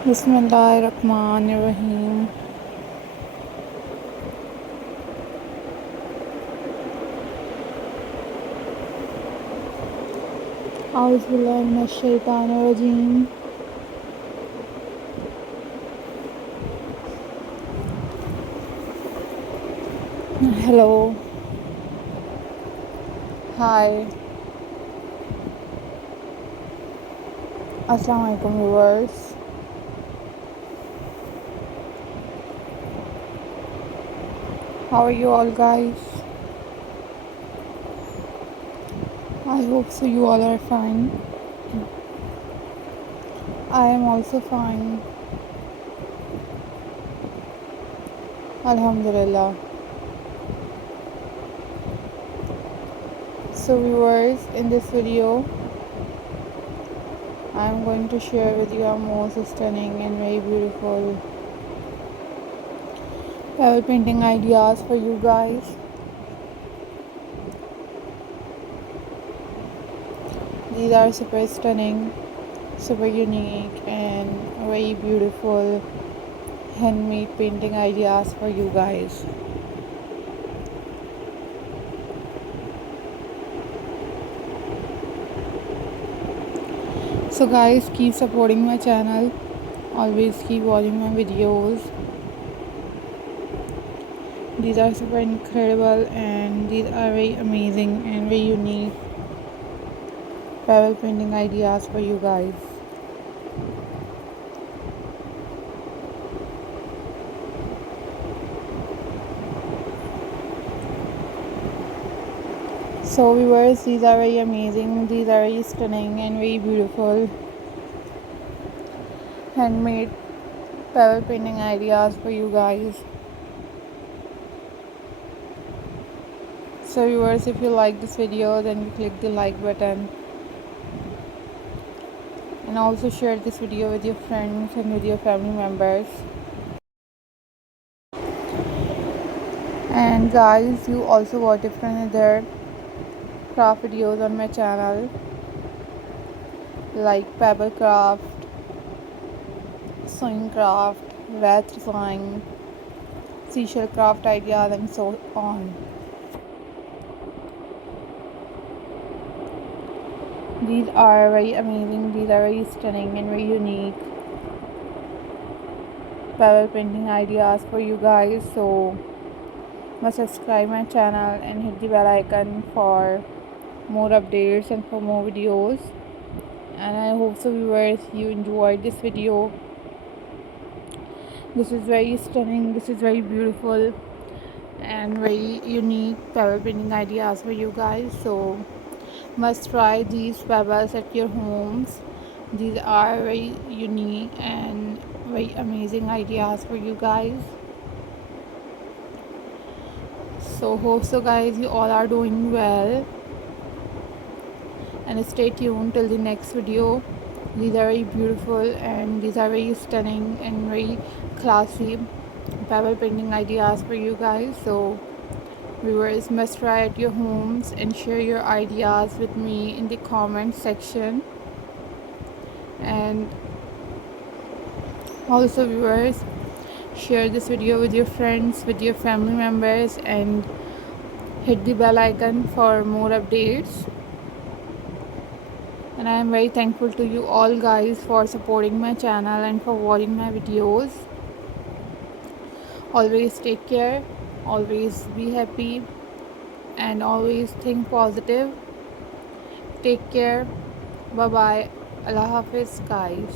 Bismillahirrahmanirrahim. Auzubillahi minash-shaytanir-rajeem. Hello. Hi. Assalamu alaikum viewers. How are you all guys? I hope so you all are fine. I am also fine. Alhamdulillah. So viewers, in this video I am going to share with you our most stunning and very beautiful pebble painting ideas for you guys. These are super stunning, super unique and very beautiful handmade painting ideas for you guys. So guys, keep supporting my channel, always keep watching my videos. These are super incredible and these are very amazing and very unique pebble painting ideas for you guys. So viewers, these are very amazing, these are very stunning and very beautiful handmade pebble painting ideas for you guys. So viewers, if you like this video, then you click the like button and also share this video with your friends and with your family members. And guys, you also watch different other craft videos on my channel like pebble craft, sewing craft, wreath design, seashell craft ideas and so on. These are very amazing, these are very stunning and very unique pebble painting ideas for you guys. So must subscribe my channel and hit the bell icon for more updates and for more videos. And I hope so viewers you enjoyed this video. This is very stunning, this is very beautiful and very unique pebble painting ideas for you guys. So must try these pebbles at your homes. These are very unique and very amazing ideas for you guys. So hope so guys you all are doing well, and stay tuned till the next video. These are very beautiful and these are very stunning and very classy pebble painting ideas for you guys. So viewers must try at your homes and share your ideas with me in the comment section. And also viewers, share this video with your friends, with your family members, and hit the bell icon for more updates. And I am very thankful to you all guys for supporting my channel and for watching my videos. Always take care, always be happy, and always think positive. Take care. Bye bye. Allah Hafiz guys.